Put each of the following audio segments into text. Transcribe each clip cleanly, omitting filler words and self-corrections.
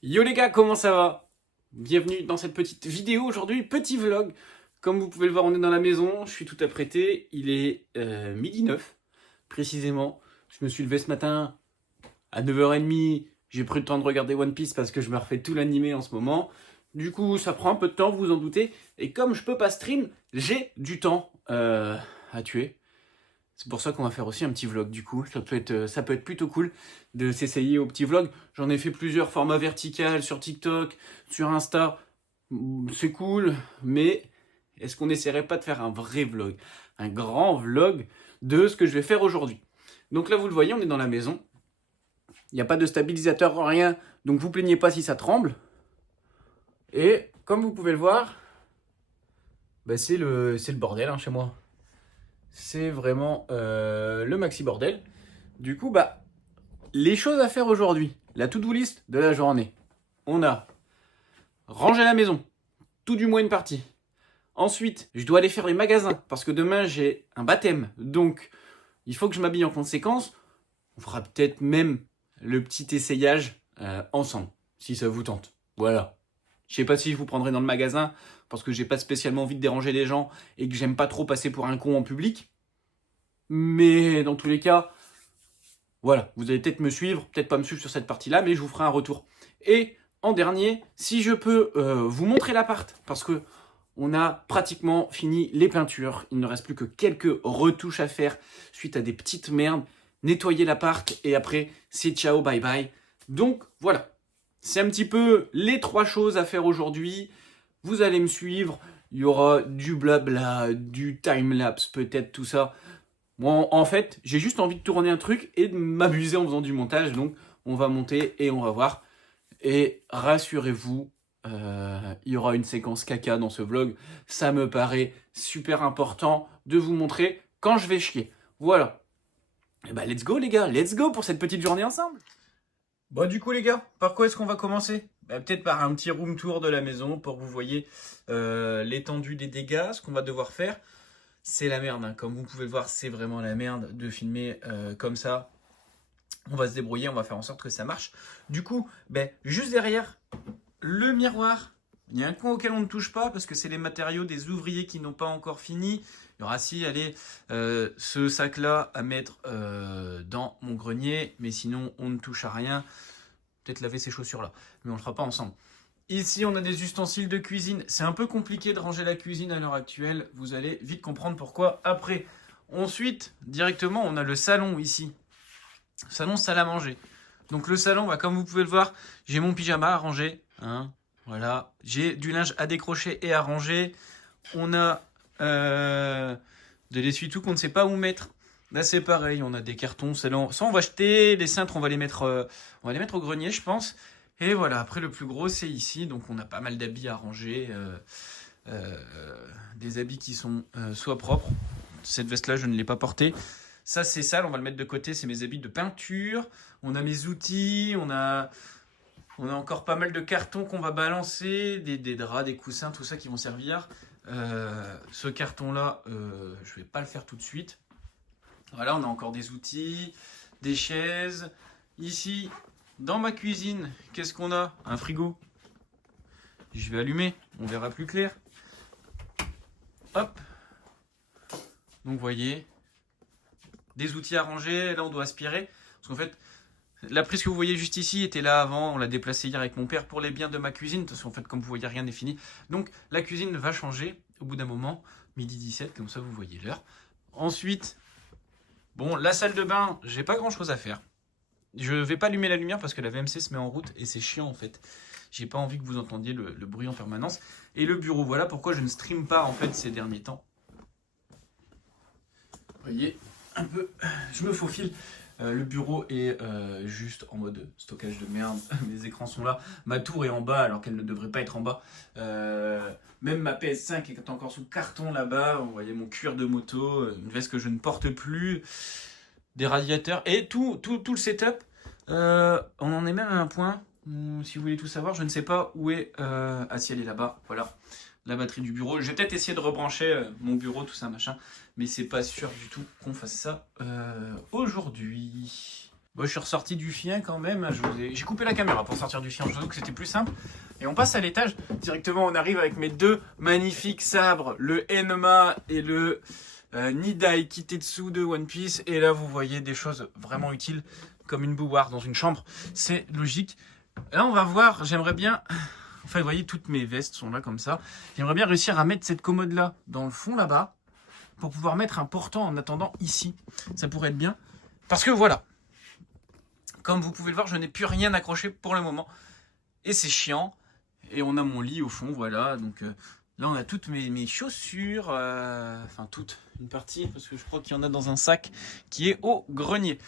Yo les gars, comment ça va? Bienvenue dans cette petite vidéo aujourd'hui, petit vlog. Comme vous pouvez le voir, on est dans la maison, je suis tout apprêté, il est midi 9 précisément. Je me suis levé ce matin à 9h30, j'ai pris le temps de regarder One Piece parce que je me refais tout l'animé en ce moment. Du coup, ça prend un peu de temps, vous vous en doutez. Et comme je peux pas stream, j'ai du temps à tuer. C'est pour ça qu'on va faire aussi un petit vlog du coup. Ça peut être plutôt cool de s'essayer au petit vlog. J'en ai fait plusieurs formats verticales sur TikTok, sur Insta. C'est cool, mais est-ce qu'on n'essaierait pas de faire un vrai vlog? Un grand vlog de ce que je vais faire aujourd'hui. Donc là, vous le voyez, on est dans la maison. Il n'y a pas de stabilisateur, rien. Donc vous plaignez pas si ça tremble. Et comme vous pouvez le voir, bah, c'est le bordel chez moi. C'est vraiment le maxi bordel. Du coup, bah, les choses à faire aujourd'hui, la to-do list de la journée. On a ranger la maison, tout du moins une partie. Ensuite, je dois aller faire les magasins parce que demain j'ai un baptême. Donc, il faut que je m'habille en conséquence. On fera peut-être même le petit essayage ensemble, si ça vous tente. Voilà. Je sais pas si je vous prendrai dans le magasin parce que j'ai pas spécialement envie de déranger les gens et que j'aime pas trop passer pour un con en public. Mais dans tous les cas, voilà, vous allez peut-être me suivre, peut-être pas me suivre sur cette partie-là, mais je vous ferai un retour. Et en dernier, si je peux vous montrer l'appart, parce que on a pratiquement fini les peintures, il ne reste plus que quelques retouches à faire suite à des petites merdes, nettoyer l'appart et après c'est ciao, bye bye. Donc voilà, c'est un petit peu les trois choses à faire aujourd'hui. Vous allez me suivre, il y aura du blabla, du time-lapse peut-être, tout ça. Moi, en fait, j'ai juste envie de tourner un truc et de m'amuser en faisant du montage. Donc, on va monter et on va voir. Et rassurez-vous, il y aura une séquence caca dans ce vlog. Ça me paraît super important de vous montrer quand je vais chier. Voilà. Et bah, let's go, les gars. Let's go pour cette petite journée ensemble. Bon, du coup, les gars, par quoi est-ce qu'on va commencer? Bah, peut-être par un petit room tour de la maison pour que vous voyez l'étendue des dégâts, ce qu'on va devoir faire. C'est la merde, hein. Comme vous pouvez le voir, c'est vraiment la merde de filmer comme ça. On va se débrouiller, on va faire en sorte que ça marche. Du coup, ben, juste derrière le miroir, il y a un coin auquel on ne touche pas parce que c'est les matériaux des ouvriers qui n'ont pas encore fini. Il y aura si, allez, ce sac-là à mettre dans mon grenier, mais sinon on ne touche à rien. Peut-être laver ces chaussures-là, mais on ne le fera pas ensemble. Ici, on a des ustensiles de cuisine. C'est un peu compliqué de ranger la cuisine à l'heure actuelle. Vous allez vite comprendre pourquoi après. Ensuite, directement, on a le salon ici. Salon, salle à manger. Donc le salon, bah, comme vous pouvez le voir, j'ai mon pyjama à ranger. Hein, voilà. J'ai du linge à décrocher et à ranger. On a de l'essuie-tout qu'on ne sait pas où mettre. Là, c'est pareil. On a des cartons. Ça, on va jeter. Les cintres, on va les mettre au grenier, je pense. Et voilà, après le plus gros c'est ici, donc on a pas mal d'habits à ranger, des habits qui sont soit propres, cette veste là je ne l'ai pas portée, ça c'est sale, on va le mettre de côté, c'est mes habits de peinture, on a mes outils, on a encore pas mal de cartons qu'on va balancer, des draps, des coussins, tout ça qui vont servir. Ce carton là, je vais pas le faire tout de suite. Voilà, on a encore des outils, des chaises, ici. Dans ma cuisine, qu'est-ce qu'on a? Un frigo. Je vais allumer, on verra plus clair. Hop. Donc vous voyez, des outils à ranger, là on doit aspirer. Parce qu'en fait, la prise que vous voyez juste ici était là avant, on l'a déplacée hier avec mon père pour les biens de ma cuisine. Parce qu'en fait, comme vous voyez, rien n'est fini. Donc la cuisine va changer au bout d'un moment, midi 17, comme ça vous voyez l'heure. Ensuite, bon, la salle de bain, j'ai pas grand chose à faire. Je vais pas allumer la lumière parce que la VMC se met en route et c'est chiant en fait. J'ai pas envie que vous entendiez le bruit en permanence. Et le bureau, voilà pourquoi je ne stream pas en fait ces derniers temps. Vous voyez, un peu, je me faufile. Le bureau est juste en mode stockage de merde. Mes écrans sont là. Ma tour est en bas alors qu'elle ne devrait pas être en bas. Même ma PS5 est encore sous carton là-bas. Vous voyez mon cuir de moto, une veste que je ne porte plus, des radiateurs et tout le setup. On en est même à un point où, si vous voulez tout savoir, je ne sais pas où est. Ah si, elle est là-bas. Voilà, la batterie du bureau. Je vais peut-être essayer de rebrancher mon bureau, tout ça machin, mais c'est pas sûr du tout qu'on fasse ça aujourd'hui. Bon, je suis ressorti du chien quand même. J'ai coupé la caméra pour sortir du chien. Je vous avoue que c'était plus simple. Et on passe à l'étage. Directement, on arrive avec mes deux magnifiques sabres, le Enma et le Nidai Kitetsu de One Piece. Et là, vous voyez des choses vraiment utiles, comme une bouilloire dans une chambre. C'est logique. Là, on va voir. J'aimerais bien... Enfin, vous voyez, toutes mes vestes sont là comme ça. J'aimerais bien réussir à mettre cette commode-là dans le fond, là-bas, pour pouvoir mettre un portant en attendant ici. Ça pourrait être bien. Parce que voilà. Comme vous pouvez le voir, je n'ai plus rien accroché pour le moment. Et c'est chiant. Et on a mon lit au fond, voilà. Donc là, on a toutes mes chaussures. Enfin, toutes. Une partie, parce que je crois qu'il y en a dans un sac qui est au grenier.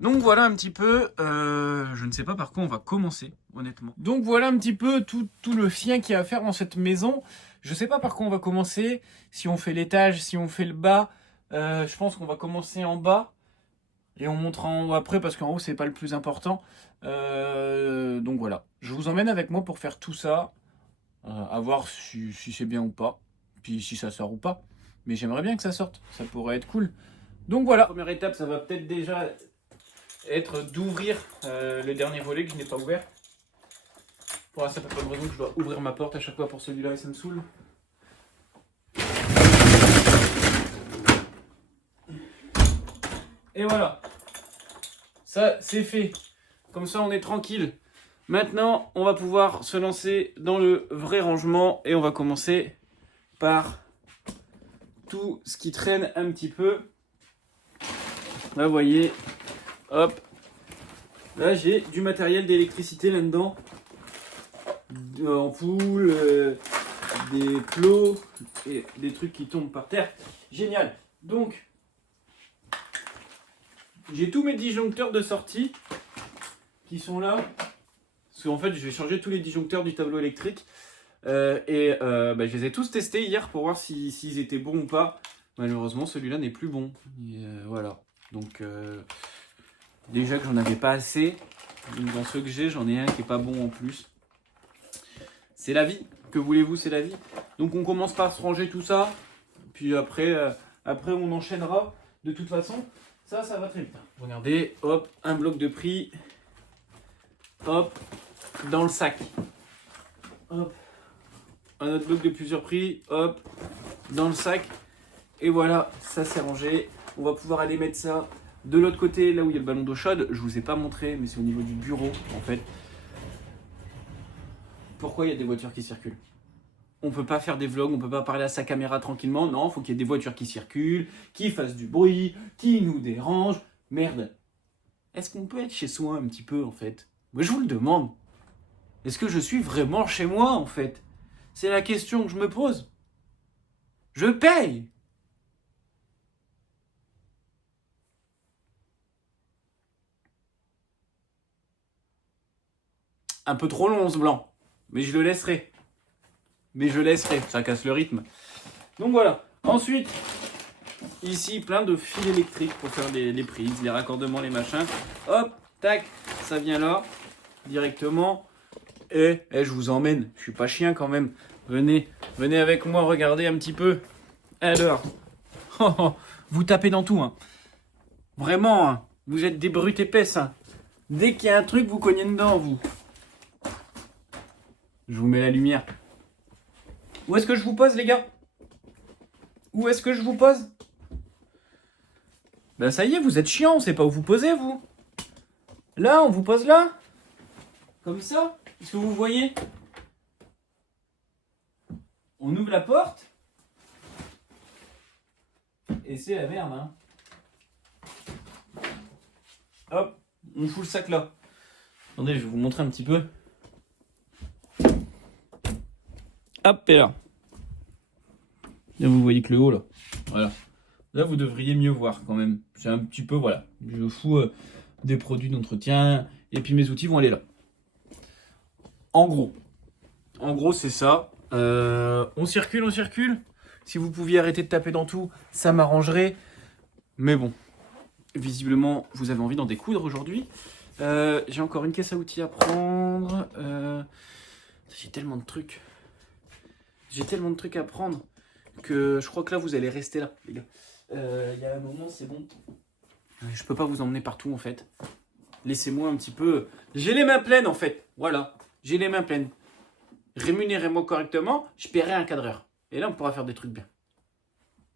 Donc voilà un petit peu. Je ne sais pas par quoi on va commencer, honnêtement. Donc voilà un petit peu tout le chien qu'il y a à faire dans cette maison. Je ne sais pas par quoi on va commencer. Si on fait l'étage, si on fait le bas. Je pense qu'on va commencer en bas. Et on montre en haut après parce qu'en haut c'est pas le plus important. Donc voilà. Je vous emmène avec moi pour faire tout ça. À voir si c'est bien ou pas. Puis si ça sort ou pas. Mais j'aimerais bien que ça sorte. Ça pourrait être cool. Donc voilà. Première étape, ça va peut-être déjà être d'ouvrir le dernier volet que je n'ai pas ouvert. Pour la simple bonne raison que je dois ouvrir ma porte à chaque fois pour celui-là et ça me saoule. Et voilà. Ça, c'est fait. Comme ça, on est tranquille. Maintenant, on va pouvoir se lancer dans le vrai rangement. Et on va commencer par tout ce qui traîne un petit peu. Là, vous voyez. Hop. Là, j'ai du matériel d'électricité là-dedans. Des ampoules, des plots et des trucs qui tombent par terre. Génial. Donc, j'ai tous mes disjoncteurs de sortie qui sont là. Parce qu'en fait, je vais changer tous les disjoncteurs du tableau électrique. Je les ai tous testés hier pour voir s'ils étaient bons ou pas. Malheureusement, celui-là n'est plus bon. Voilà. Donc, déjà que j'en avais pas assez. Dans ceux que j'ai, j'en ai un qui est pas bon en plus. C'est la vie. Que voulez-vous, c'est la vie. Donc, on commence par se ranger tout ça. Puis après on enchaînera. De toute façon... Ça va très vite. Regardez, hop, un bloc de prix. Hop, dans le sac. Hop, un autre bloc de plusieurs prix. Hop, dans le sac. Et voilà, ça c'est rangé. On va pouvoir aller mettre ça de l'autre côté, là où il y a le ballon d'eau chaude. Je vous ai pas montré, mais c'est au niveau du bureau, en fait. Pourquoi il y a des voitures qui circulent ? On peut pas faire des vlogs, on peut pas parler à sa caméra tranquillement. Non, faut qu'il y ait des voitures qui circulent, qui fassent du bruit, qui nous dérangent. Merde. Est-ce qu'on peut être chez soi un petit peu, en fait ? Moi, je vous le demande. Est-ce que je suis vraiment chez moi, en fait ? C'est la question que je me pose. Je paye. Un peu trop long, ce blanc. Mais je le laisserai. Ça casse le rythme. Donc voilà. Ensuite, ici, plein de fils électriques pour faire les prises, les raccordements, les machins. Hop, tac, ça vient là, directement. Et je vous emmène. Je suis pas chien quand même. Venez avec moi, regardez un petit peu. Alors, vous tapez dans tout. Hein. Vraiment, hein. Vous êtes des brutes épaisses. Hein. Dès qu'il y a un truc, vous cognez dedans, vous. Je vous mets la lumière. Où est-ce que je vous pose, les gars ? Où est-ce que je vous pose ? Ben ça y est, vous êtes chiant, on sait pas où vous posez, vous. Là, on vous pose là ? Comme ça ? Est-ce que vous voyez ? On ouvre la porte. Et c'est la merde, hein. Hop, on fout le sac là. Attendez, je vais vous montrer un petit peu. Hop, et là. Là, vous voyez que le haut, là. Voilà. Là, vous devriez mieux voir quand même. C'est un petit peu, voilà. Je fous des produits d'entretien. Et puis mes outils vont aller là. En gros, c'est ça. On circule. Si vous pouviez arrêter de taper dans tout, ça m'arrangerait. Mais bon, visiblement, vous avez envie d'en découdre aujourd'hui. J'ai encore une caisse à outils à prendre. J'ai tellement de trucs. à prendre que je crois que là, vous allez rester là, les gars. Il y a un moment, c'est bon. Je peux pas vous emmener partout, en fait. Laissez-moi un petit peu... J'ai les mains pleines en fait. Voilà, j'ai les mains pleines. Rémunérez-moi correctement, je paierai un cadreur. Et là, on pourra faire des trucs bien.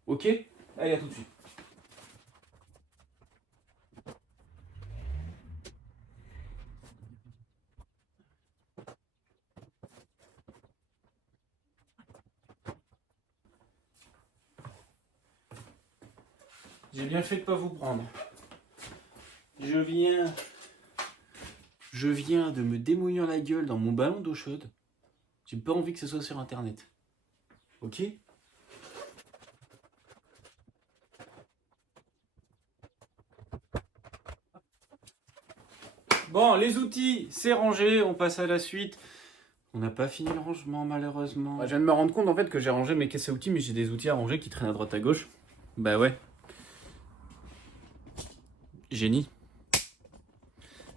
Ok? Allez, à tout de suite. J'ai bien fait de pas vous prendre. Je viens de me démouiller la gueule dans mon ballon d'eau chaude. J'ai pas envie que ce soit sur internet. Ok? Bon, les outils, c'est rangé, on passe à la suite. On n'a pas fini le rangement malheureusement. Je viens de me rendre compte en fait que j'ai rangé mes caisses à outils, mais j'ai des outils à ranger qui traînent à droite à gauche. Bah ouais. Génie.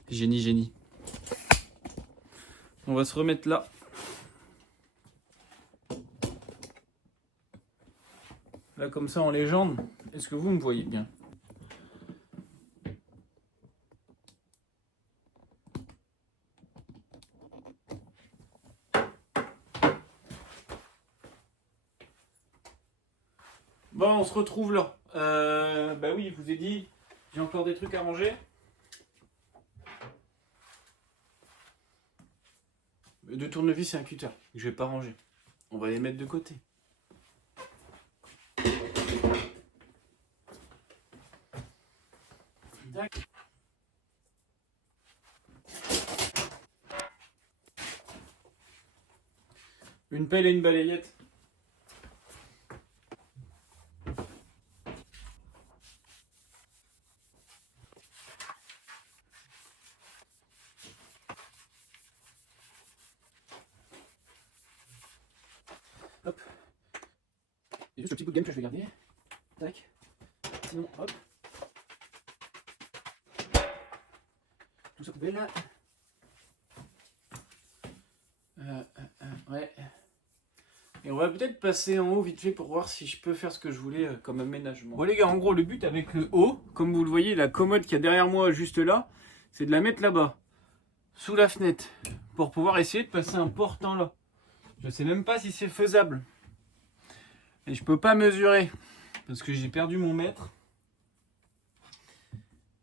Génie, génie. On va se remettre là. Là comme ça en légende. Est-ce que vous me voyez bien? Bon, on se retrouve là. Bah oui, je vous ai dit, j'ai encore des trucs à ranger. Deux tournevis et un cutter que je vais pas ranger. On va les mettre de côté. Tac. Une pelle et une balayette. Hop. C'est juste le petit bout de gamme que je vais garder. Tac. Sinon, hop. Tout ça poubelle là. Ouais. Et on va peut-être passer en haut vite fait pour voir si je peux faire ce que je voulais comme aménagement. Bon les gars, en gros le but avec le haut, comme vous le voyez, la commode qu'il y a derrière moi juste là, c'est de la mettre là-bas, sous la fenêtre, pour pouvoir essayer de passer un portant là. Je sais même pas si c'est faisable. Et je peux pas mesurer, parce que j'ai perdu mon mètre.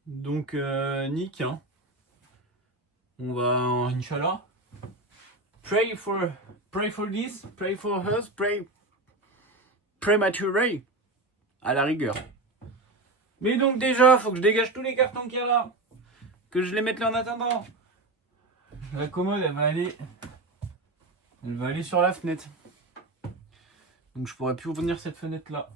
Donc nick, hein. On va, Inch'Allah. Pray for this, pray for us, pray prematurely, à la rigueur. Mais donc déjà, faut que je dégage tous les cartons qu'il y a là, que je les mette là en attendant. La commode, elle va aller sur la fenêtre. Donc je pourrais plus ouvrir cette fenêtre là.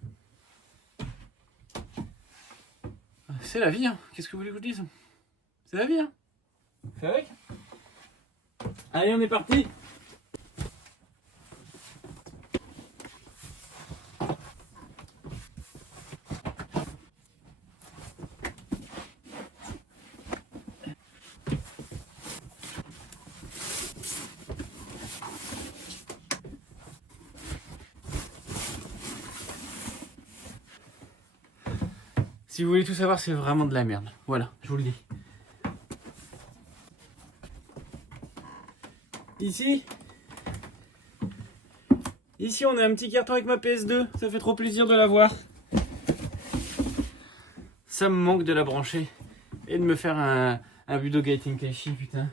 C'est la vie, hein. Qu'est-ce que vous voulez que je vous dise? C'est la vie, hein. Fais avec. Allez, on est parti. Si vous voulez tout savoir, c'est vraiment de la merde. Voilà, je vous le dis. Ici, on a un petit carton avec ma PS2. Ça fait trop plaisir de la voir. Ça me manque de la brancher et de me faire un Budokai Tenkaichi, putain.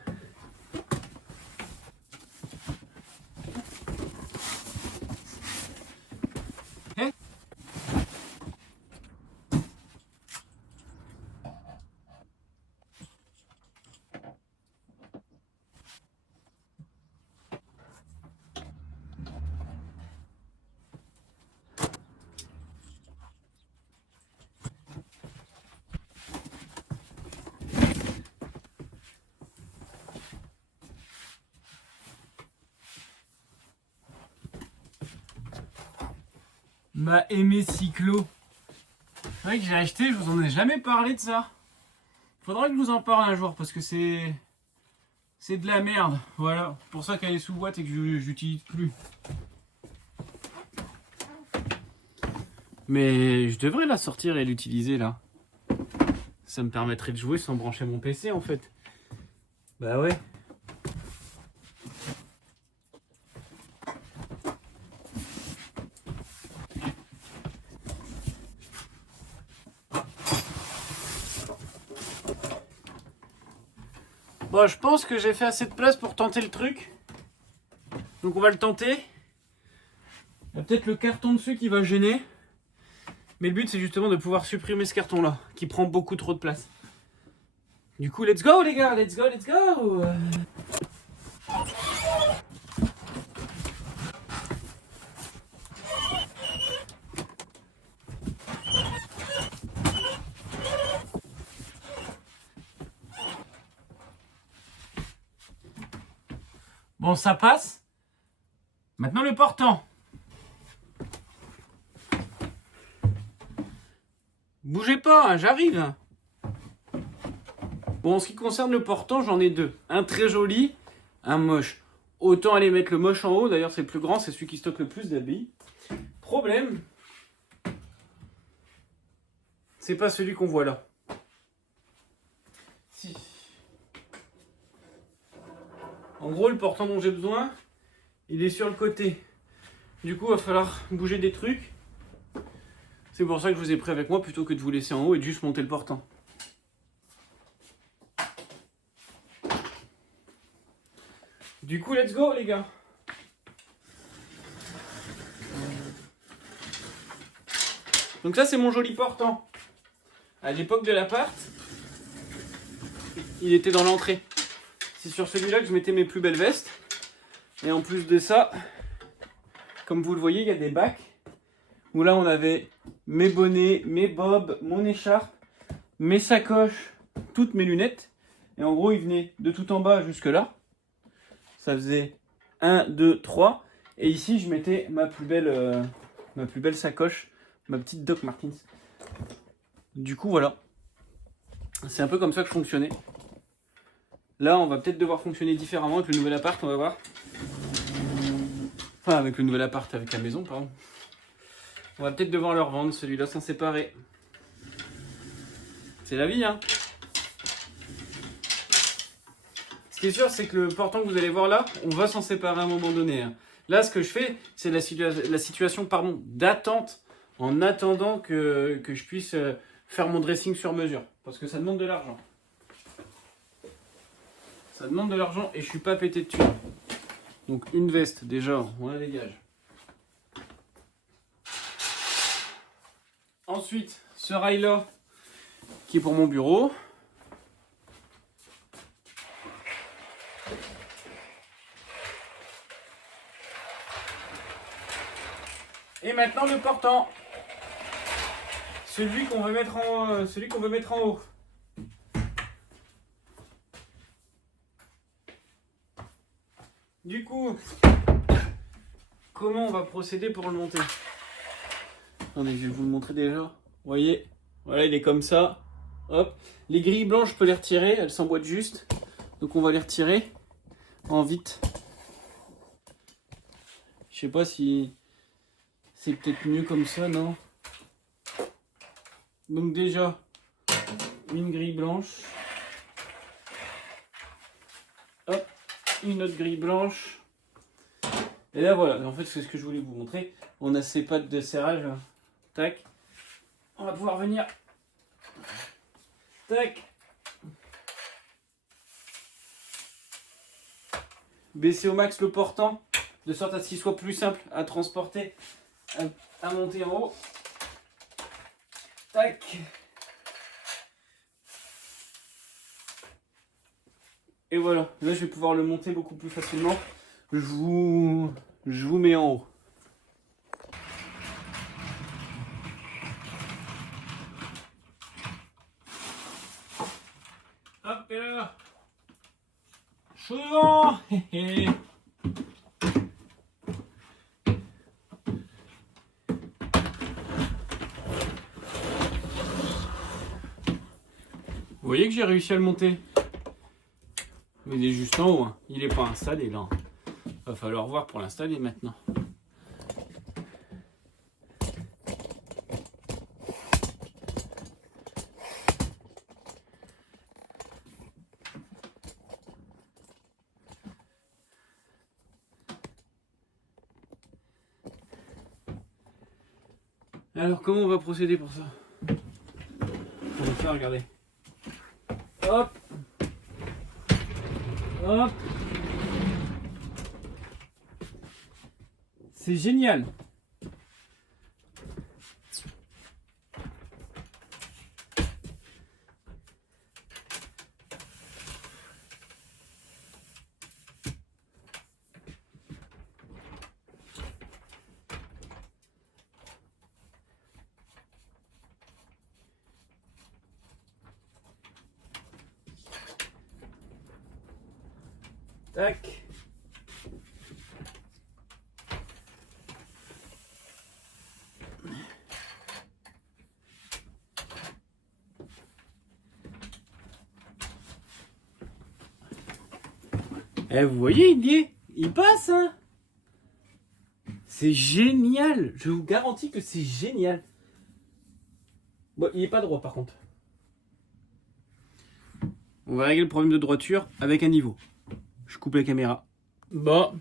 Ma aimée cyclo. C'est vrai que j'ai acheté, je vous en ai jamais parlé de ça. Faudrait que je vous en parle un jour parce que c'est de la merde. Voilà, pour ça qu'elle est sous boîte et que je j'utilise plus. Mais je devrais la sortir et l'utiliser là. Ça me permettrait de jouer sans brancher mon PC en fait. Bah ouais. Bon, je pense que j'ai fait assez de place pour tenter le truc. Donc on va le tenter. Il y a peut-être le carton dessus qui va gêner. Mais le but c'est justement de pouvoir supprimer ce carton là, qui prend beaucoup trop de place. Du coup, let's go les gars, let's go, let's go. Bon, ça passe. Maintenant le portant. Bougez pas, hein, j'arrive. Bon, en ce qui concerne le portant, j'en ai deux. Un très joli, un moche. Autant aller mettre le moche en haut, d'ailleurs c'est le plus grand, c'est celui qui stocke le plus d'abeilles. Problème, c'est pas celui qu'on voit là. Si. En gros, le portant dont j'ai besoin, il est sur le côté. Du coup, il va falloir bouger des trucs. C'est pour ça que je vous ai pris avec moi plutôt que de vous laisser en haut et de juste monter le portant. Du coup, let's go les gars. Donc ça, c'est mon joli portant. À l'époque de l'appart, il était dans l'entrée. C'est sur celui-là que je mettais mes plus belles vestes. Et en plus de ça, comme vous le voyez, il y a des bacs où là on avait mes bonnets, mes bobs, mon écharpe, mes sacoches, toutes mes lunettes. Et en gros, il venait de tout en bas jusque là. Ça faisait 1, 2, 3. Et ici, je mettais ma plus belle sacoche, ma petite Doc Martens. Du coup, voilà. C'est un peu comme ça que je fonctionnais. Là, on va peut-être devoir fonctionner différemment avec le nouvel appart, on va voir. Enfin, avec le nouvel appart, avec la maison, pardon. On va peut-être devoir le revendre, celui-là, sans séparer. C'est la vie, hein. Ce qui est sûr, c'est que le portant que vous allez voir là, on va s'en séparer à un moment donné. Hein. Là, ce que je fais, c'est la situation d'attente, en attendant que je puisse faire mon dressing sur mesure. Parce que ça demande de l'argent. Ça demande de l'argent et je suis pas pété de thunes. Donc une veste, déjà, on la dégage. Ensuite, ce rail-là, qui est pour mon bureau. Et maintenant le portant. Celui qu'on veut mettre en haut. Du coup, comment on va procéder pour le monter? Attendez, je vais vous le montrer déjà. Vous voyez, voilà, il est comme ça. Hop. Les grilles blanches, je peux les retirer, elles s'emboîtent juste. Donc on va les retirer en vite. Je sais pas si c'est peut-être mieux comme ça, non? Donc déjà, une grille blanche. Hop, une autre grille blanche. Et là voilà, en fait c'est ce que je voulais vous montrer. On a ces pattes de serrage. Tac. On va pouvoir venir. Tac. Baisser au max le portant, de sorte à ce qu'il soit plus simple à transporter, à monter en haut. Tac. Et voilà, là je vais pouvoir le monter beaucoup plus facilement. Je vous mets en haut. Hop et là. Chaud. Vous voyez que j'ai réussi à le monter. Il est juste en haut, hein. Il n'est pas installé là. Va falloir voir pour l'installer maintenant. Alors comment on va procéder pour ça? On va faire, regardez. Hop. Hop. C'est génial. Tac. Eh, vous voyez, il y est. Il passe, hein. C'est génial. Je vous garantis que c'est génial. Bon, il n'est pas droit par contre. On va régler le problème de droiture avec un niveau. Je coupe la caméra. Bon.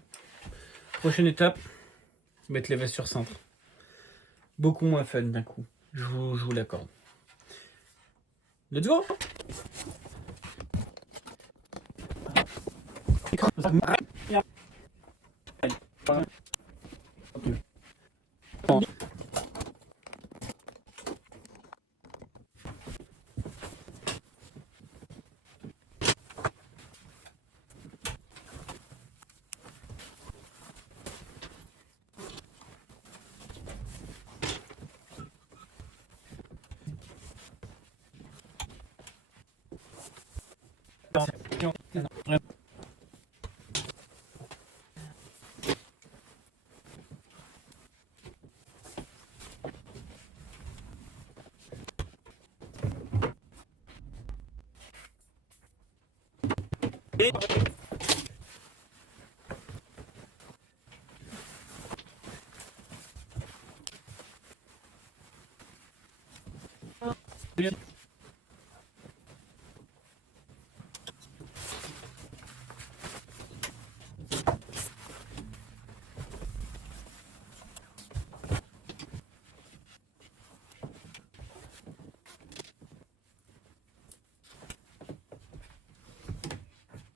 Prochaine étape. Mettre les vis sur cintre. Beaucoup moins fun d'un coup. Je vous l'accorde. Let's go.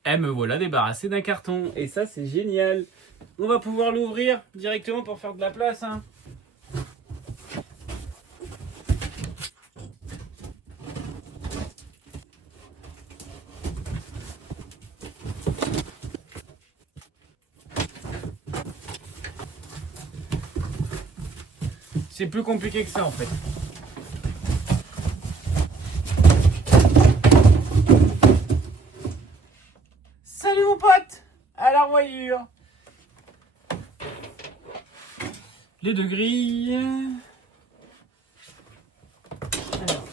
Eh, me voilà débarrassé d'un carton. Et ça, c'est génial. On va pouvoir l'ouvrir directement pour faire de la place, hein. C'est plus compliqué que ça en fait. Salut mon pote, à la revoyure. Les deux grilles. Alors.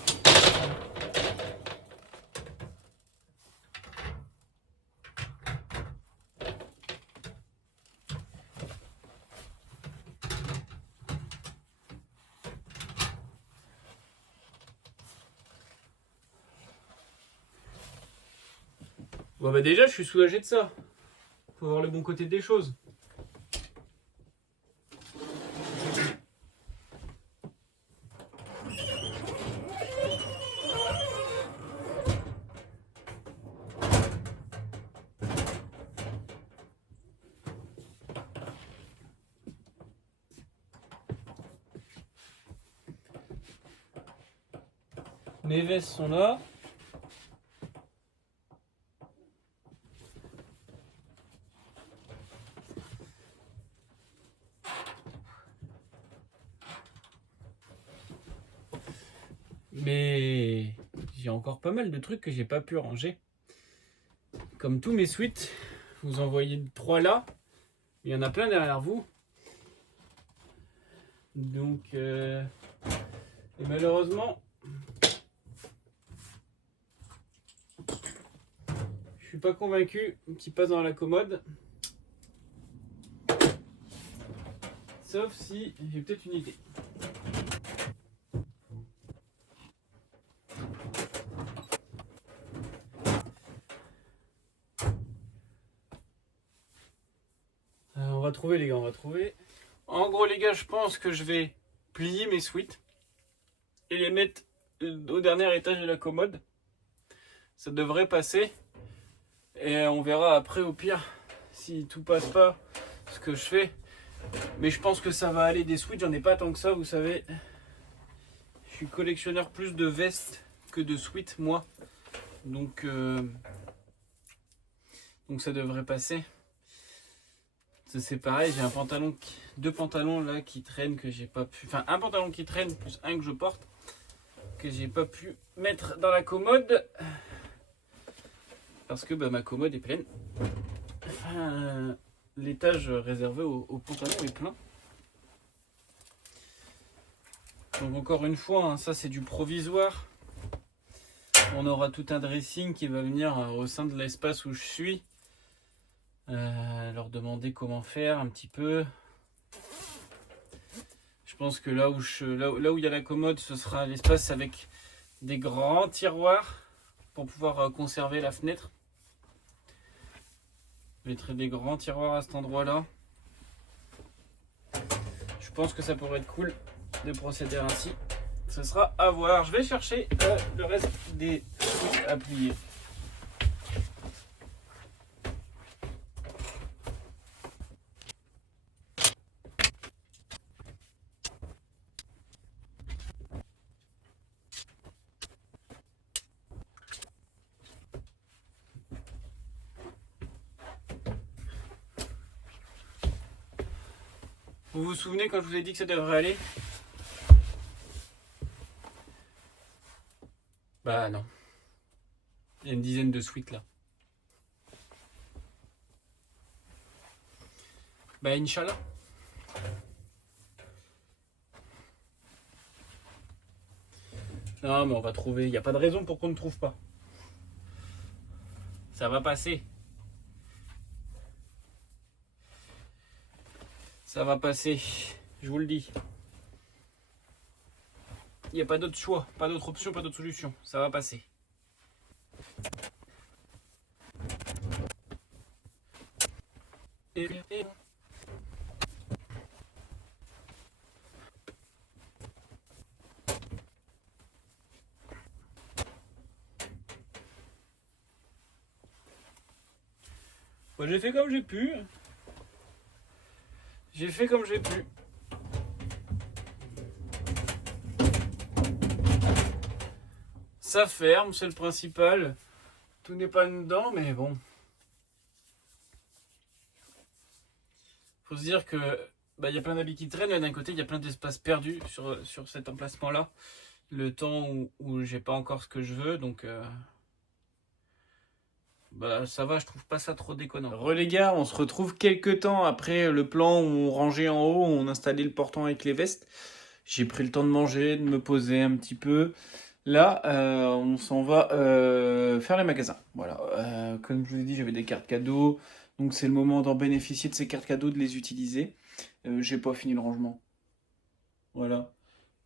Bon bah déjà je suis soulagé de ça. Faut voir le bon côté des choses. Mes vis sont là. Mais j'ai encore pas mal de trucs que j'ai pas pu ranger. Comme tous mes suites, vous en voyez 3 là. Il y en a plein derrière vous. Donc, et malheureusement, je suis pas convaincu qu'il passe dans la commode. Sauf si j'ai peut-être une idée. On va trouver les gars, on va trouver. En gros les gars, je pense que je vais plier mes suites. et les mettre au dernier étage de la commode. Ça devrait passer. Et on verra après au pire si tout passe pas ce que je fais. Mais je pense que ça va aller. Des sweats, j'en ai pas tant que ça, vous savez. Je suis collectionneur plus de vestes que de sweats, moi. Donc ça devrait passer. C'est pareil, j'ai deux pantalons là qui traînent que j'ai pas pu. Enfin, un pantalon qui traîne plus un que je porte que j'ai pas pu mettre dans la commode parce que ma commode est pleine. Enfin, l'étage réservé aux pantalons est plein. Donc encore une fois, hein, ça c'est du provisoire. On aura tout un dressing qui va venir au sein de l'espace où je suis. Leur demander comment faire un petit peu. Je pense que là où il y a la commode, ce sera l'espace avec des grands tiroirs pour pouvoir conserver la fenêtre. Je mettrai des grands tiroirs à cet endroit-là. Je pense que ça pourrait être cool de procéder ainsi. Ce sera à voir. Je vais chercher le reste des trucs à plier. Vous vous souvenez quand je vous ai dit que ça devrait aller? Bah non. Il y a une dizaine de suites là. Bah Inch'Allah. Non mais on va trouver. Il n'y a pas de raison pour qu'on ne trouve pas. Ça va passer. Ça va passer. Je vous le dis. Il n'y a pas d'autre choix, pas d'autre option, pas d'autre solution. Ça va passer. Bon, j'ai fait comme j'ai pu. J'ai fait comme j'ai pu. Ça ferme, c'est le principal. Tout n'est pas dedans, mais bon. Faut se dire que y a plein d'habits qui traînent, mais d'un côté, il y a plein d'espaces perdus sur cet emplacement-là. Le temps où j'ai pas encore ce que je veux, donc ça va, je trouve pas ça trop déconnant. Les gars, on se retrouve quelques temps après le plan où on rangeait en haut, où on installait le portant avec les vestes. J'ai pris le temps de manger, de me poser un petit peu. Là, on s'en va faire les magasins. Voilà. Comme je vous ai dit, j'avais des cartes cadeaux. Donc c'est le moment d'en bénéficier de ces cartes cadeaux, de les utiliser. J'ai pas fini le rangement. Voilà.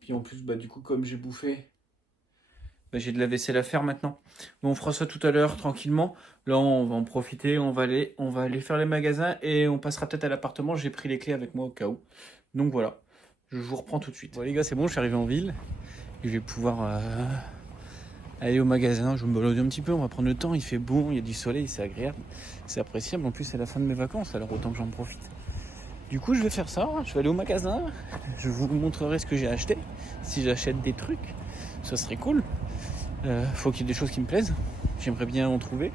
Puis en plus, du coup, comme j'ai bouffé, j'ai de la vaisselle à faire maintenant. Bon, on fera ça tout à l'heure, tranquillement. Là, on va en profiter, on va aller faire les magasins et on passera peut-être à l'appartement. J'ai pris les clés avec moi au cas où. Donc voilà, je vous reprends tout de suite. Bon les gars, c'est bon, je suis arrivé en ville. Et je vais pouvoir aller au magasin. Je vais me balader un petit peu, on va prendre le temps. Il fait bon, il y a du soleil, c'est agréable. C'est appréciable. En plus, c'est la fin de mes vacances, alors autant que j'en profite. Du coup, je vais faire ça. Je vais aller au magasin. Je vous montrerai ce que j'ai acheté. Si j'achète des trucs, ça serait cool. Faut qu'il y ait des choses qui me plaisent. J'aimerais bien en trouver.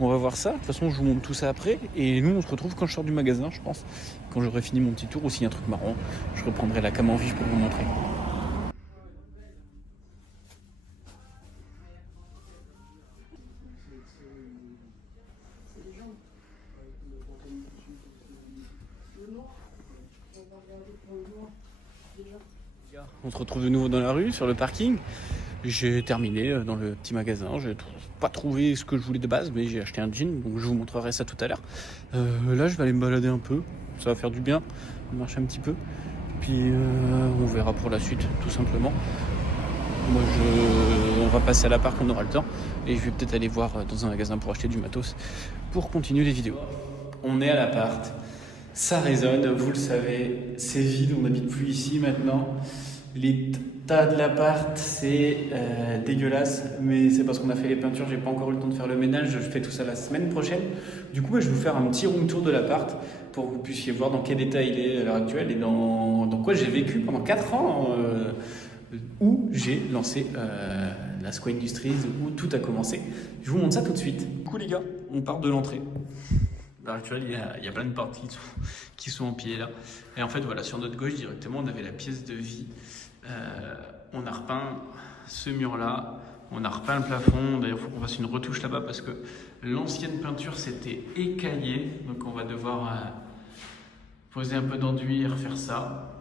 On va voir ça. De toute façon, je vous montre tout ça après. Et nous, on se retrouve quand je sors du magasin, je pense. Quand j'aurai fini mon petit tour, ou s'il y a un truc marrant, je reprendrai la cam en vif pour vous montrer. On se retrouve de nouveau dans la rue, sur le parking. J'ai terminé dans le petit magasin. J'ai pas trouvé ce que je voulais de base, mais j'ai acheté un jean, donc je vous montrerai ça tout à l'heure. Là, je vais aller me balader un peu. Ça va faire du bien, marcher un petit peu. Puis on verra pour la suite, tout simplement. Moi, on va passer à l'appart, on aura le temps. Et je vais peut-être aller voir dans un magasin pour acheter du matos pour continuer les vidéos. On est à l'appart. Ça résonne, vous le savez. C'est vide, on n'habite plus ici maintenant. L'état de l'appart, c'est dégueulasse, mais c'est parce qu'on a fait les peintures, j'ai pas encore eu le temps de faire le ménage, je fais tout ça la semaine prochaine. Du coup, je vais vous faire un petit room tour de l'appart pour que vous puissiez voir dans quel état il est à l'heure actuelle et dans quoi j'ai vécu pendant 4 ans, où j'ai lancé la Square Industries, où tout a commencé. Je vous montre ça tout de suite. Du coup, les gars, on part de l'entrée. À l'heure actuelle, il y a plein de portes qui sont empilées là. Et en fait, voilà, sur notre gauche directement, on avait la pièce de vie. On a repeint ce mur-là, on a repeint le plafond. D'ailleurs, il faut qu'on fasse une retouche là-bas parce que l'ancienne peinture s'était écaillée. Donc, on va devoir poser un peu d'enduit et refaire ça.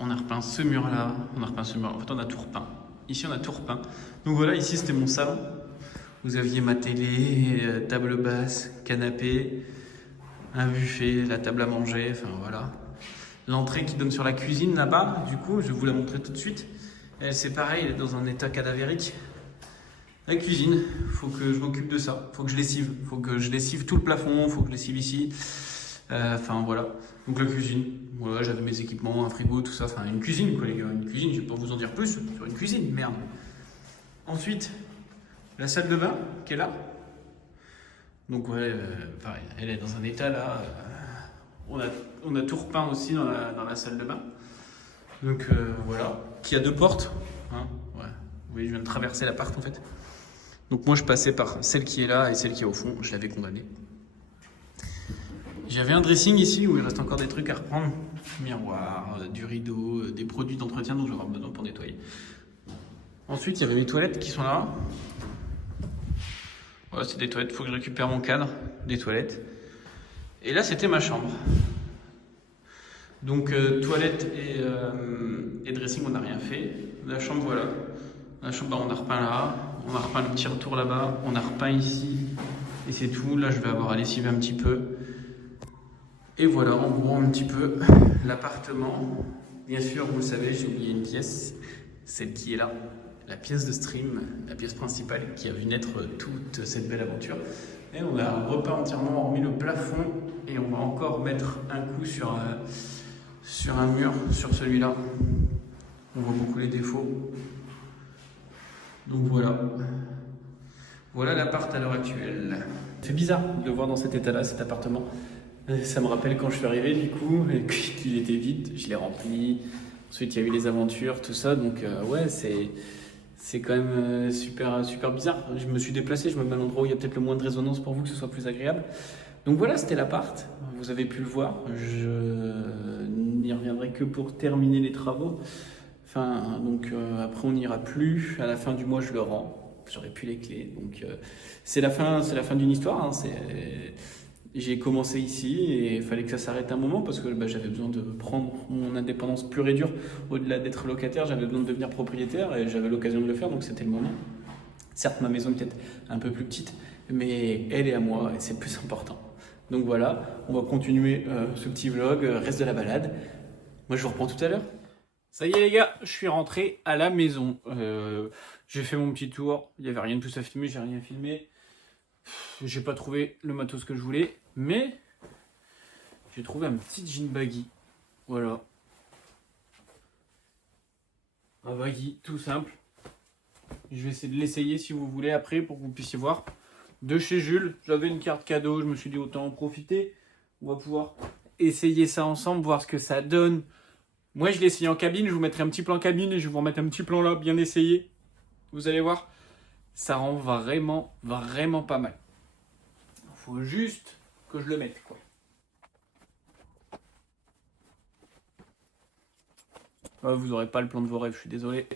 On a repeint ce mur-là, on a repeint ce mur. En fait, on a tout repeint. Ici, on a tout repeint. Donc voilà, ici, c'était mon salon. Vous aviez ma télé, table basse, canapé, un buffet, la table à manger, enfin voilà. L'entrée qui donne sur la cuisine là-bas, du coup, je vais vous la montrer tout de suite. Elle, c'est pareil, elle est dans un état cadavérique. La cuisine, faut que je m'occupe de ça, faut que je lessive. Faut que je lessive tout le plafond, faut que je lessive ici. Enfin voilà. Donc la cuisine, voilà, j'avais mes équipements, un frigo, tout ça. Enfin une cuisine quoi les gars, une cuisine, je vais pas vous en dire plus sur une cuisine, merde. Ensuite, la salle de bain qui est là. Donc ouais, pareil, elle est dans un état là. On a tout repeint aussi dans la salle de bain. Donc voilà, qui a 2 portes. Hein, ouais. Vous voyez, je viens de traverser l'appart en fait. Donc moi je passais par celle qui est là et celle qui est au fond, je l'avais condamnée. J'avais un dressing ici où il reste encore des trucs à reprendre. Miroir, du rideau, des produits d'entretien dont je vais avoir besoin pour nettoyer. Ensuite, il y avait les toilettes qui sont là. Voilà, c'est des toilettes, il faut que je récupère mon cadre des toilettes. Et là, c'était ma chambre. Donc, toilettes et dressing, on n'a rien fait. La chambre, voilà. La chambre, on a repeint là. On a repeint le petit retour là-bas. On a repeint ici. Et c'est tout. Là, je vais avoir à lessiver un petit peu. Et voilà, en gros, un petit peu l'appartement. Bien sûr, vous le savez, j'ai oublié une pièce. Celle qui est là. La pièce de stream, la pièce principale qui a vu naître toute cette belle aventure. Et on a repeint entièrement, remis le plafond et on va encore mettre un coup sur un mur, sur celui-là. On voit beaucoup les défauts. Donc voilà. Voilà l'appart à l'heure actuelle. C'est bizarre de le voir dans cet état-là, cet appartement. Ça me rappelle quand je suis arrivé du coup, et qu'il était vide, je l'ai rempli. Ensuite il y a eu les aventures, tout ça, donc ouais c'est quand même super bizarre. Je me suis déplacé, je me mets à l'endroit où il y a peut-être le moins de résonance pour vous, que ce soit plus agréable. Donc voilà, c'était l'appart, vous avez pu le voir. Je n'y reviendrai que pour terminer les travaux. Enfin, donc après on n'ira plus, à la fin du mois je le rends, j'aurai plus les clés. Donc c'est la fin d'une histoire, hein. J'ai commencé ici et il fallait que ça s'arrête un moment parce que j'avais besoin de prendre mon indépendance pure et dure. Au-delà d'être locataire, j'avais besoin de devenir propriétaire et j'avais l'occasion de le faire, donc c'était le moment. Certes, ma maison est peut-être un peu plus petite, mais elle est à moi et c'est le plus important. Donc voilà, on va continuer ce petit vlog, reste de la balade. Moi, je vous reprends tout à l'heure. Ça y est les gars, je suis rentré à la maison. J'ai fait mon petit tour, il n'y avait rien de plus à filmer, j'ai rien filmé. J'ai pas trouvé le matos que je voulais, mais j'ai trouvé un petit jean baggy. Voilà. Un baggy tout simple. Je vais essayer de l'essayer si vous voulez après pour que vous puissiez voir. De chez Jules, j'avais une carte cadeau, je me suis dit autant en profiter. On va pouvoir essayer ça ensemble, voir ce que ça donne. Moi je l'ai essayé en cabine, je vous mettrai un petit plan cabine et je vais vous remettre un petit plan là, bien essayé. Vous allez voir, ça rend vraiment pas mal. Faut juste que je le mette quoi. Vous n'aurez pas le plan de vos rêves, je suis désolé.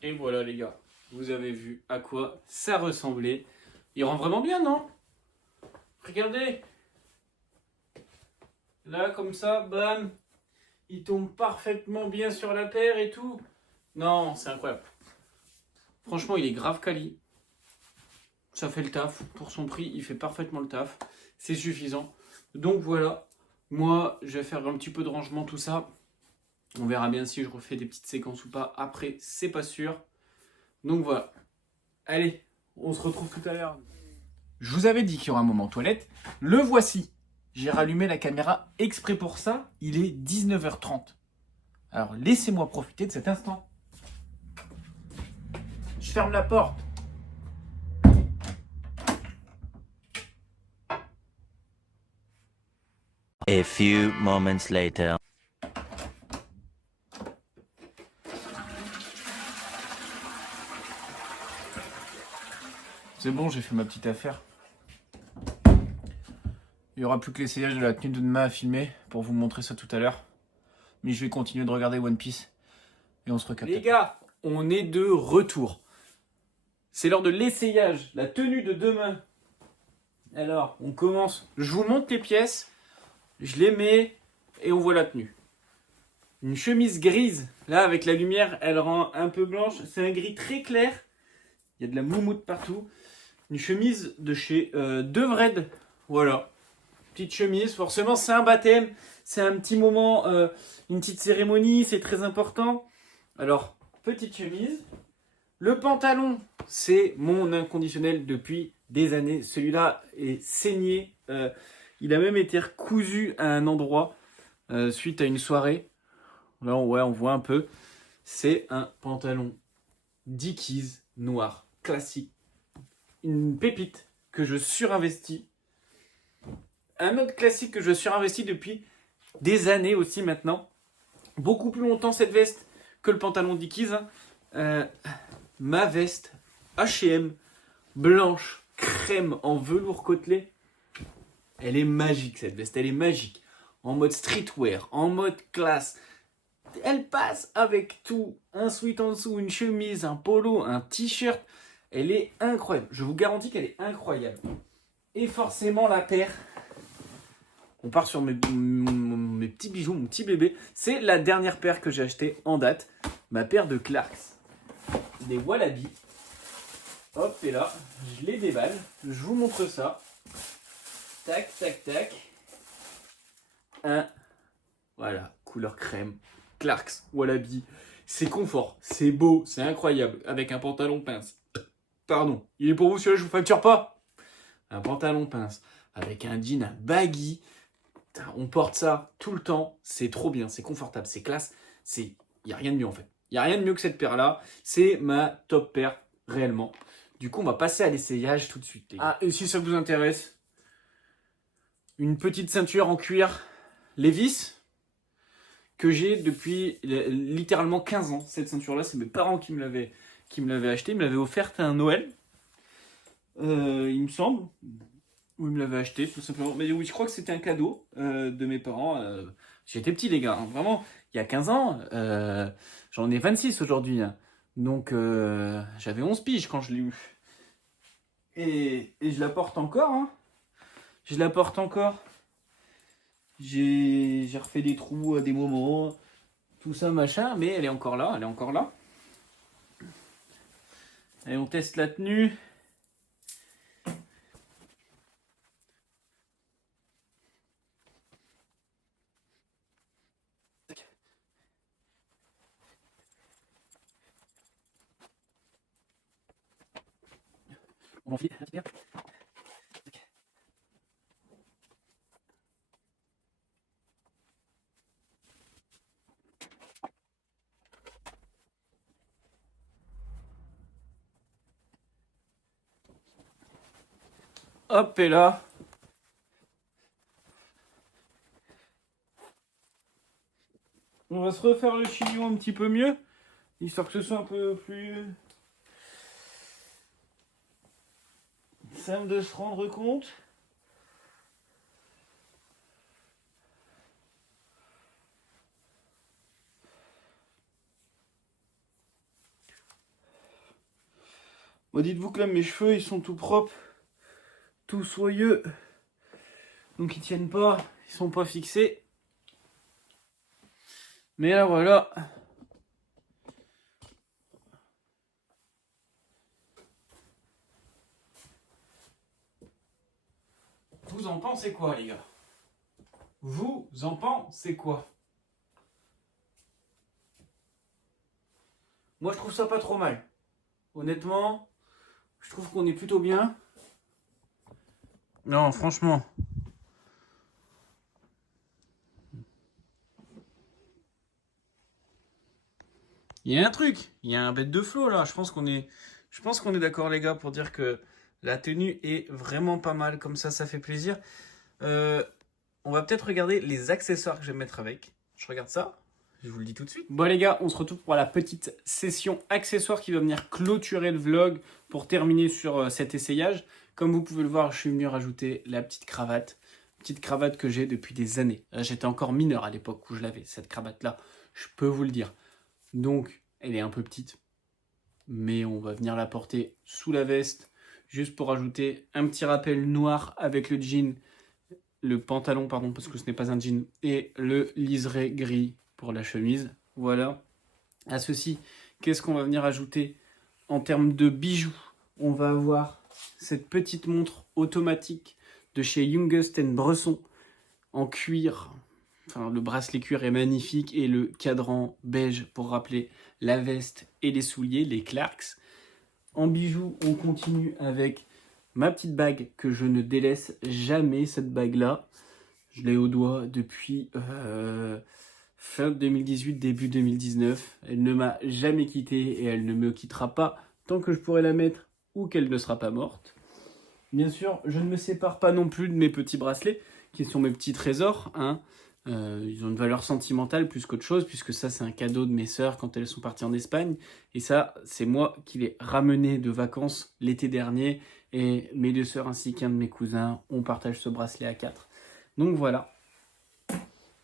Et voilà les gars, vous avez vu à quoi ça ressemblait. Il rend vraiment bien, non? Regardez. Là, comme ça, bam. Il tombe parfaitement bien sur la paire et tout. Non, c'est incroyable. Franchement, il est grave quali. ça fait le taf. Pour son prix, il fait parfaitement le taf. C'est suffisant. Donc voilà, moi, je vais faire un petit peu de rangement, tout ça. On verra bien si je refais des petites séquences ou pas. Après, c'est pas sûr. Donc voilà. Allez, on se retrouve tout à l'heure. Je vous avais dit qu'il y aura un moment toilette. Le voici. J'ai rallumé la caméra exprès pour ça. Il est 19h30. Alors, laissez-moi profiter de cet instant. Je ferme la porte. A few moments later. C'est bon, j'ai fait ma petite affaire. Il n'y aura plus que l'essayage de la tenue de demain à filmer pour vous montrer ça tout à l'heure. Mais je vais continuer de regarder One Piece et on se recapte. Les gars, on est de retour. C'est l'heure de l'essayage, la tenue de demain. Alors, on commence. Je vous montre les pièces, je les mets et on voit la tenue. Une chemise grise, là avec la lumière, elle rend un peu blanche. C'est un gris très clair. Il y a de la moumoute partout. Une chemise de chez Devred. Voilà. Petite chemise, forcément c'est un baptême. C'est un petit moment, une petite cérémonie, c'est très important. Alors, petite chemise. Le pantalon, c'est mon inconditionnel depuis des années. Celui-là est saigné. Il a même été recousu à un endroit suite à une soirée. Là, on voit un peu. C'est un pantalon Dickies noir, classique. Une pépite que je surinvestis. Un autre classique que je surinvestis depuis des années aussi maintenant. Beaucoup plus longtemps cette veste que le pantalon Dickies. Ma veste H&M blanche crème en velours côtelé. Elle est magique cette veste, elle est magique. En mode streetwear, en mode classe. Elle passe avec tout. Un sweat en dessous, une chemise, un polo, un t-shirt. Elle est incroyable. Je vous garantis qu'elle est incroyable. Et forcément la paire. On part sur mes petits bijoux, mon petit bébé. C'est la dernière paire que j'ai achetée en date. Ma paire de Clarks. Des Wallaby. Hop, et là, je les déballe. Je vous montre ça. Tac, tac, tac. Voilà, couleur crème. Clarks, Wallaby. C'est confort, c'est beau, c'est incroyable. Avec un pantalon pince. Pardon, il est pour vous celui-là, je vous facture pas. Un pantalon pince. Avec un jean, un baggy. On porte ça tout le temps. C'est trop bien, c'est confortable, c'est classe. Il n'y a rien de mieux en fait. Il n'y a rien de mieux que cette paire-là. C'est ma top paire, réellement. Du coup, on va passer à l'essayage tout de suite. Les gars. Ah, et si ça vous intéresse, une petite ceinture en cuir Levi's que j'ai depuis littéralement 15 ans. Cette ceinture-là, c'est mes parents qui me l'avaient achetée. Ils me l'avaient offerte à un Noël, il me semble. Ou ils me l'avaient acheté, tout simplement. Mais oui, je crois que c'était un cadeau de mes parents. J'étais petit, les gars. Hein. Vraiment, il y a 15 ans, j'en ai 26 aujourd'hui. Hein. Donc, j'avais 11 piges quand je l'ai eu. Et je la porte encore. Hein. Je la porte encore. J'ai refait des trous à des moments. Tout ça, machin. Mais elle est encore là. Elle est encore là. Allez, on teste la tenue. On va enfiler la petite paire. Hop, et là. On va se refaire le chignon un petit peu mieux, histoire que ce soit un peu plus simple de se rendre compte. Bon, dites-vous que là, mes cheveux, ils sont tout propres, tout soyeux. Donc, ils tiennent pas, ils sont pas fixés. Mais là, voilà. pensez quoi, les gars? Vous en pensez quoi? Moi, je trouve ça pas trop mal. Honnêtement, je trouve qu'on est plutôt bien. Non, franchement. Il y a un truc, il y a un bête de flow là. Je pense qu'on est d'accord, les gars, pour dire que la tenue est vraiment pas mal. Comme ça fait plaisir. On va peut-être regarder les accessoires que je vais mettre avec. Je regarde ça. Je vous le dis tout de suite. Bon les gars, on se retrouve pour la petite session accessoires qui va venir clôturer le vlog pour terminer sur cet essayage. Comme vous pouvez le voir, je suis venu rajouter la petite cravate. Petite cravate que j'ai depuis des années. J'étais encore mineur à l'époque où je l'avais, cette cravate-là. Je peux vous le dire. Donc, elle est un peu petite. Mais on va venir la porter sous la veste. Juste pour ajouter un petit rappel noir avec le jean. Le pantalon, pardon, parce que ce n'est pas un jean. Et le liseré gris pour la chemise. Voilà. À ceci, qu'est-ce qu'on va venir ajouter en termes de bijoux? On va avoir cette petite montre automatique de chez Youngest Bresson en cuir. Enfin, le bracelet cuir est magnifique et le cadran beige pour rappeler la veste et les souliers, les Clarks. En bijoux, on continue avec ma petite bague que je ne délaisse jamais, cette bague-là. Je l'ai au doigt depuis fin 2018, début 2019. Elle ne m'a jamais quitté et elle ne me quittera pas tant que je pourrai la mettre ou qu'elle ne sera pas morte. Bien sûr, je ne me sépare pas non plus de mes petits bracelets, qui sont mes petits trésors. Hein. Ils ont une valeur sentimentale plus qu'autre chose, puisque ça, c'est un cadeau de mes sœurs quand elles sont parties en Espagne. Et ça, c'est moi qui les ramené de vacances l'été dernier. Et mes deux sœurs ainsi qu'un de mes cousins, on partage ce bracelet à 4. Donc voilà.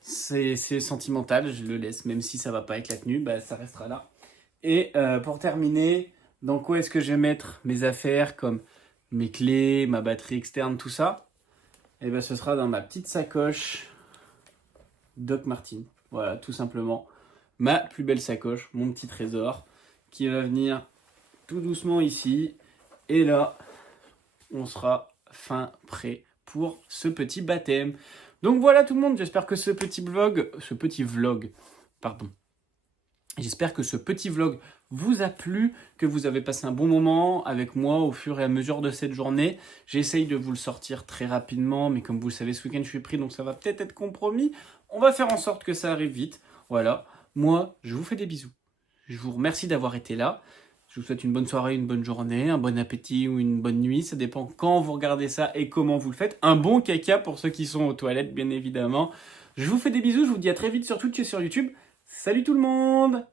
C'est sentimental, je le laisse, même si ça va pas avec la tenue, bah, ça restera là. Et pour terminer, dans quoi est-ce que je vais mettre mes affaires, comme mes clés, ma batterie externe, tout ça? Et ben ce sera dans ma petite sacoche Doc Martin. Voilà, tout simplement. Ma plus belle sacoche, mon petit trésor, qui va venir tout doucement ici. Et là, on sera fin prêt pour ce petit baptême. Donc voilà tout le monde, j'espère que ce petit vlog, j'espère que ce petit vlog vous a plu, que vous avez passé un bon moment avec moi au fur et à mesure de cette journée. J'essaye de vous le sortir très rapidement, mais comme vous le savez, ce week-end je suis pris, donc ça va peut-être être compromis. On va faire en sorte que ça arrive vite. Voilà, moi je vous fais des bisous. Je vous remercie d'avoir été là. Je vous souhaite une bonne soirée, une bonne journée, un bon appétit ou une bonne nuit. Ça dépend quand vous regardez ça et comment vous le faites. Un bon caca pour ceux qui sont aux toilettes, bien évidemment. Je vous fais des bisous, je vous dis à très vite sur Twitch et sur YouTube. Salut tout le monde!